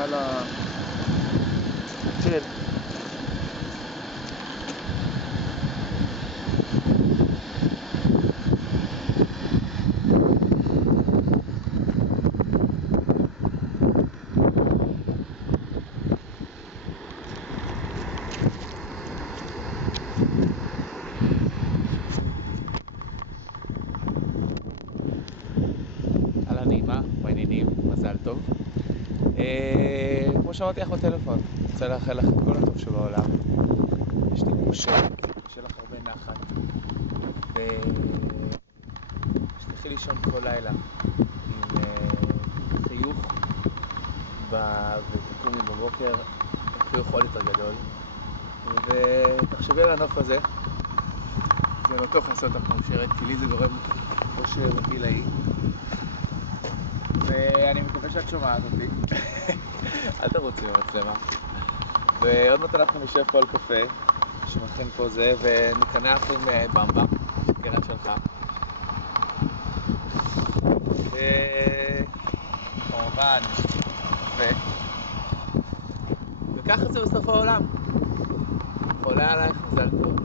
יאללה, צ'ל. על הנעימה, בעניינים, מזל טוב. כמו שאמרתי לך בטלפון, רוצה לאחל לך את כל הטוב שבעולם. יש לי מאושרת, שיהיה לך הרבה נחת, ושתלכי לישון כל לילה עם חיוך ותקומי בבוקר, חיוך עוד יותר גדול, ותחשבי על הנוף הזה. זה בטוח לעשות אותך מאושרת, כי לי זה גורם אושר עילאי, ואני מקווה שאת שומעת אותי. אל תרוצי במצלמה. ועוד מעט אנחנו נשב פה על קפה שמכין פה זה, ונקנח עם במבה, קרן שלך, וכמובן וככה זה בסוף העולם. חולה עלייך, מזל טוב.